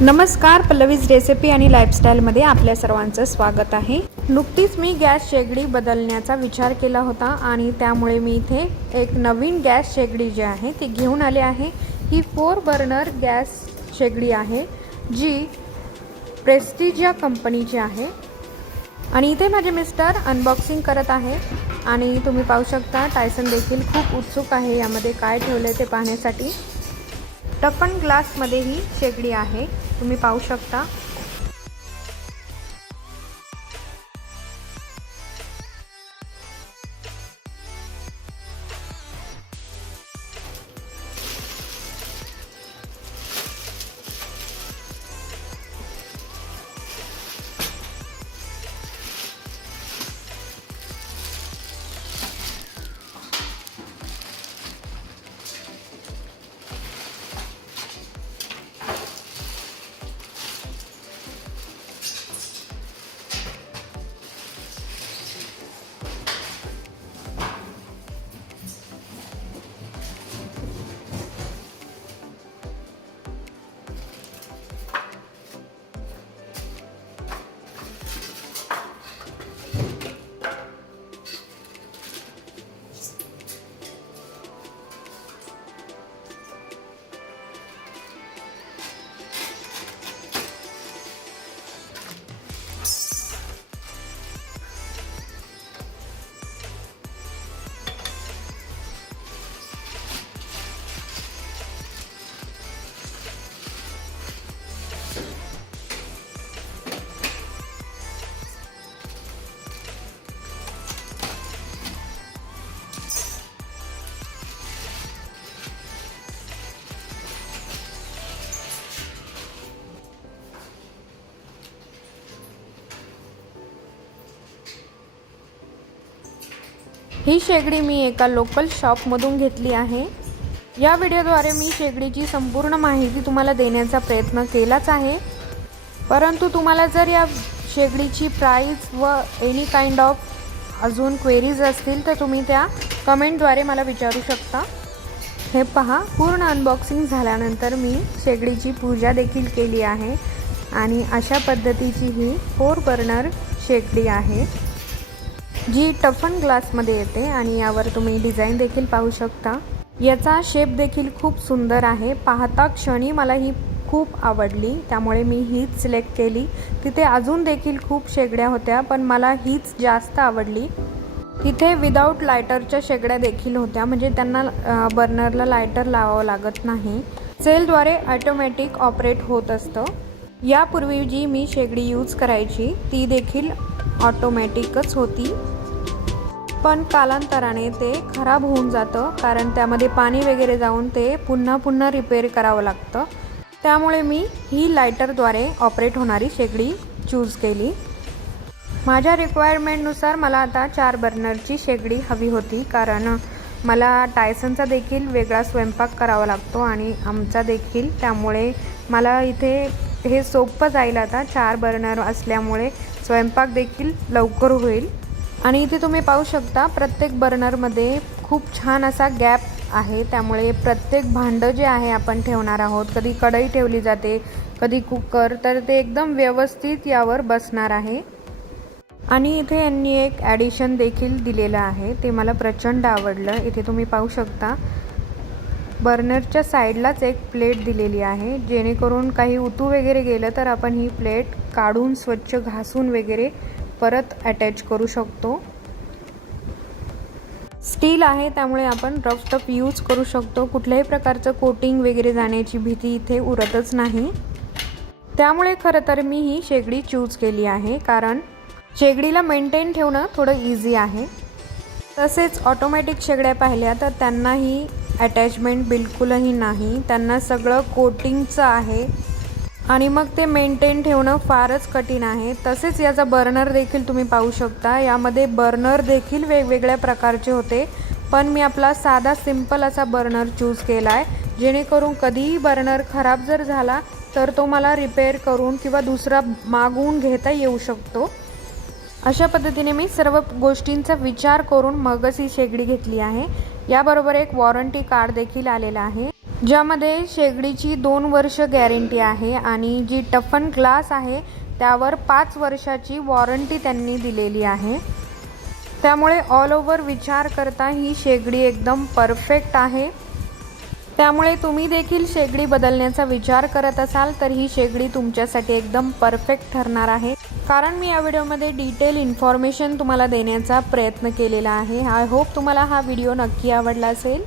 नमस्कार, पल्लवीज रेसिपी आणि लाईफस्टाईलमध्ये आपल्या सर्वांचं स्वागत आहे। नुकतीच मी गॅस शेगडी बदलण्याचा विचार केला होता आणि त्यामुळे मी इथे एक नवीन गॅस शेगडी जी आहे ती घेऊन आले आहे। ही 4 बर्नर गॅस शेगडी आहे जी प्रेस्टिज या कंपनीची आहे आणि इथे माझे मिस्टर अनबॉक्सिंग करत आहे आणि तुम्ही पाहू शकता टायसन देखील खूप उत्सुक आहे यामध्ये काय ठेवले ते पाहण्यासाठी। टफन ग्लास मध्ये ही शेगडी आहे, तुम्ही पाहू शकता। ही शेगडी मी एका लोकल शॉपमधून घेतली आहे। या व्हिडिओद्वारे मी शेगडीची संपूर्ण माहिती तुम्हाला देण्याचा प्रयत्न केलाच आहे, परंतु तुम्हाला जर या शेगडीची प्राइस व एनी काइंड ऑफ अजून क्वेरीज असतील तर तुम्ही त्या कमेंटद्वारे मला विचारू शकता। हे पहा, पूर्ण अनबॉक्सिंग झाल्यानंतर मी शेगडीची पूजा देखील केली आहे आणि अशा पद्धतीची ही 4 बर्नर शेगडी आहे जी टफन ग्लासमध्ये येते आणि यावर तुम्ही डिझाईन देखील पाहू शकता। याचा शेप देखील खूप सुंदर आहे, पाहता क्षणी मला ही खूप आवडली, त्यामुळे मी हीच सिलेक्ट केली। तिथे अजून देखील खूप शेगड्या होत्या पण मला हीच जास्त आवडली। तिथे विदाऊट लायटरच्या शेगड्या देखील होत्या, म्हणजे त्यांना बर्नरला लायटर लावावं लागत नाही, सेलद्वारे ऑटोमॅटिक ऑपरेट होत असतं। यापूर्वी जी मी शेगडी यूज करायची ती देखील ऑटोमॅटिकच होती, पण कालांतराने ते खराब होऊन जातं कारण त्यामध्ये पाणी वगैरे जाऊन ते पुन्हा रिपेअर करावं लागतं। त्यामुळे मी ही लायटरद्वारे ऑपरेट होणारी शेगडी चूज केली। माझ्या रिक्वायरमेंटनुसार मला आता 4 बर्नरची शेगडी हवी होती, कारण मला टायसनचा देखील वेगळा स्वयंपाक करावा लागतो आणि आमचा देखील, त्यामुळे मला इथे हे सोपं जाईल। आता 4 बर्नर असल्यामुळे स्वयंपाक देखील लवकर होईल। आणि इथे तुम्ही पाहू शकता प्रत्येक बर्नरमध्ये खूप छान असा गॅप आहे, त्यामुळे प्रत्येक भांडं जे आहे आपण ठेवणार आहोत, कधी कढई ठेवली जाते, कधी कुकर, तर ते एकदम व्यवस्थित यावर बसणार आहे। आणि इथे यांनी एक ॲडिशन देखील दिलेलं आहे, ते मला प्रचंड आवडलं। इथे तुम्ही पाहू शकता बर्नरच्या साईडलाच एक प्लेट दिलेली आहे, जेणेकरून काही उतू वगैरे गेलं तर आपण ही प्लेट काढून स्वच्छ घासून वगैरे परत अटॅच करू शकतो। स्टील आहे त्यामुळे आपण रफ टफ यूज करू शकतो, कुठल्याही प्रकारचं कोटिंग वगैरे जाण्याची भीती इथे उरतच नाही। त्यामुळे खरं तर मी ही शेगडी चूज केली आहे, कारण शेगडीला मेंटेन ठेवणं थोडं इझी आहे। तसेच ऑटोमॅटिक शेगड्या पाहिल्या तर त्यांनाही अटॅचमेंट बिलकुलही नाही, त्यांना सगळं कोटिंगचं आहे आणि मग ते मेंटेन ठेवणं फारच कठीण आहे। तसेच याचा बर्नर देखील तुम्ही पाहू शकता, यामध्ये बर्नर देखील वेगवेगळ्या प्रकारचे होते, पण मी आपला साधा सिंपल असा बर्नर चूज केला आहे, जेणेकरून कधीही बर्नर खराब जर झाला तर तो मला रिपेअर करून किंवा दुसरा मागवून घेता येऊ शकतो। अशा पद्धतीने मी सर्व गोष्टींचा विचार करून मगच ही शेगडी घेतली आहे। याबरोबर एक वॉरंटी कार्ड देखील आलेला आहे। ज्यामध्ये शेगडीची 2 वर्ष गॅरंटी आहे आणि जी टफन ग्लास आहे त्यावर 5 वर्षाची वॉरंटी त्यांनी दिलेली आहे। त्यामुळे ऑल ओव्हर विचार करता ही शेगडी एकदम परफेक्ट आहे। त्यामुळे तुम्ही देखील शेगडी बदलण्याचा विचार करत असाल तर ही शेगडी तुमच्यासाठी एकदम परफेक्ट ठरणार आहे, कारण मी या व्हिडिओमध्ये डिटेल इन्फॉर्मेशन तुम्हाला देण्याचा प्रयत्न केलेला आहे। आय होप तुम्हाला हा व्हिडिओ नक्की आवडला असेल।